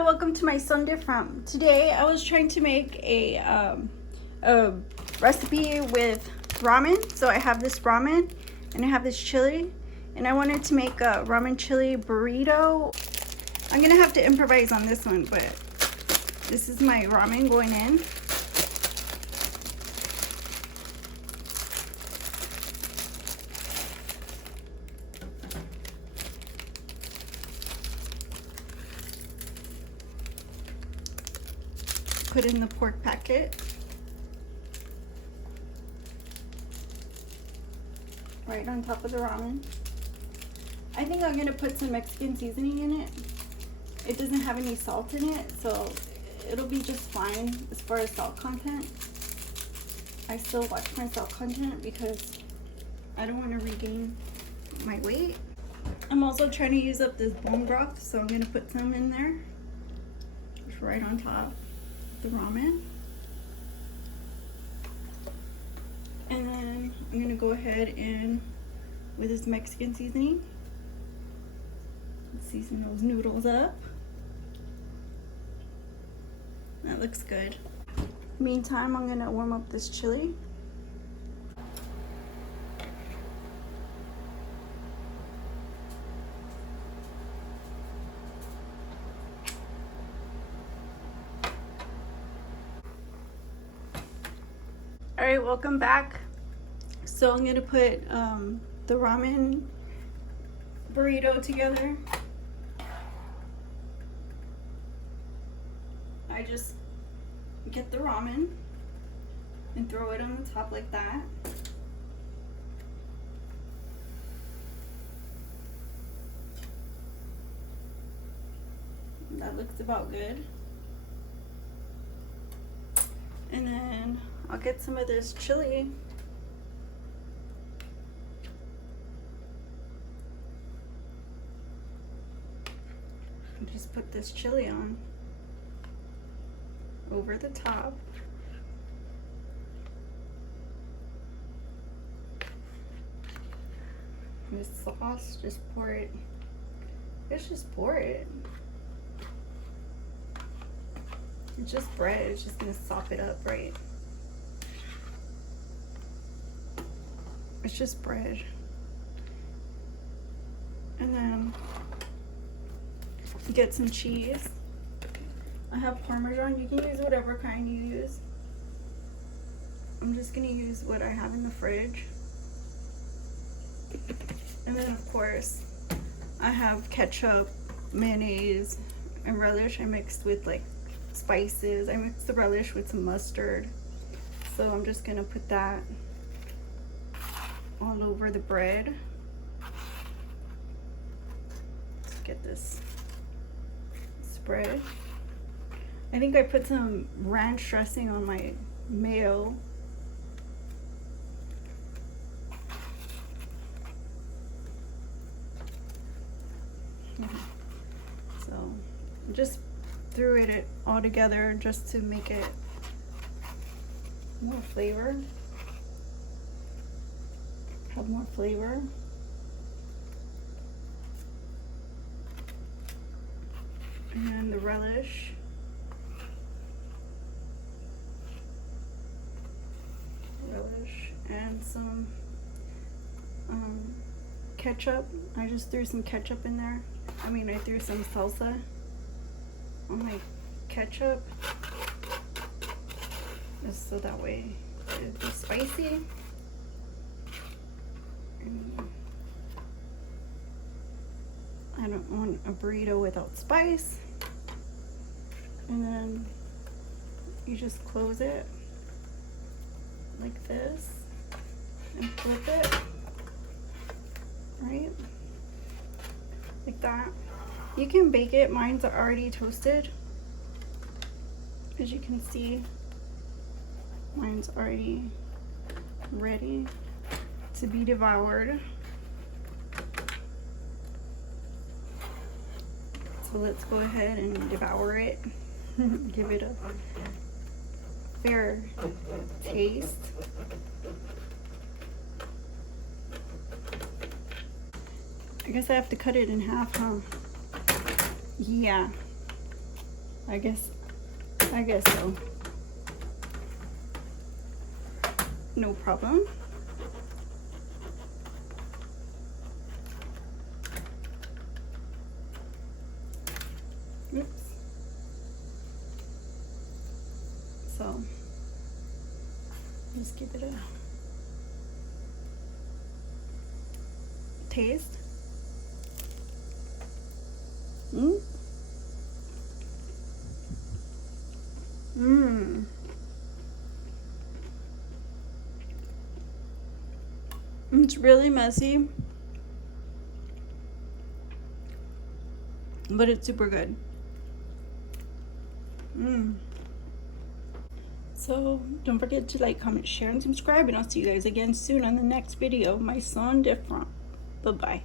Hi, welcome to my Sunday Fam. Today I was trying to make a recipe with ramen. So I have this ramen and I have this chili, and I wanted to make a ramen chili burrito. I'm gonna have to improvise on this one, but this is my ramen going in. Put in the pork packet. Right on top of the ramen. I think I'm gonna put some Mexican seasoning in it. It doesn't have any salt in it, so it'll be just fine as far as salt content. I still watch my salt content because I don't want to regain my weight. I'm also trying to use up this bone broth, so I'm gonna put some in there. Just right on top. The ramen, and then I'm gonna go ahead and with this Mexican seasoning, season those noodles up. That looks good. Meantime, I'm gonna warm up this chili. All right, welcome back. So I'm gonna put the ramen burrito together. I just get the ramen and throw it on the top like that. That looks about good. And then I'll get some of this chili. And just put this chili on over the top. This sauce, just pour it. Just pour it. It's just bread, it's just gonna sop it up, right? It's just bread. And then get some cheese. I have Parmesan, you can use whatever kind you use. I'm just gonna use what I have in the fridge. And then of course, I have ketchup, mayonnaise, and relish. I mixed with like spices. I mixed the relish with some mustard. So I'm just gonna put that all over the bread. Let's get this spread. I think I put some ranch dressing on my mayo. So just threw it all together just to make it more flavor. Have more flavor. And the relish. And some ketchup. I just threw some ketchup in there. I mean, I threw some salsa on my ketchup, just so that way it'd be spicy. And I don't want a burrito without spice. And then you just close it like this and flip it, right? Like that. You can bake it. Mine's already toasted. As you can see, mine's already ready to be devoured. So let's go ahead and devour it. Give it a fair taste. I guess I have to cut it in half, huh? Yeah. I guess so. No problem. Oops. So just give it a taste. It's really messy, but it's super good. So don't forget to like, comment, share, and subscribe, and I'll see you guys again soon on the next video. My son different. Bye bye.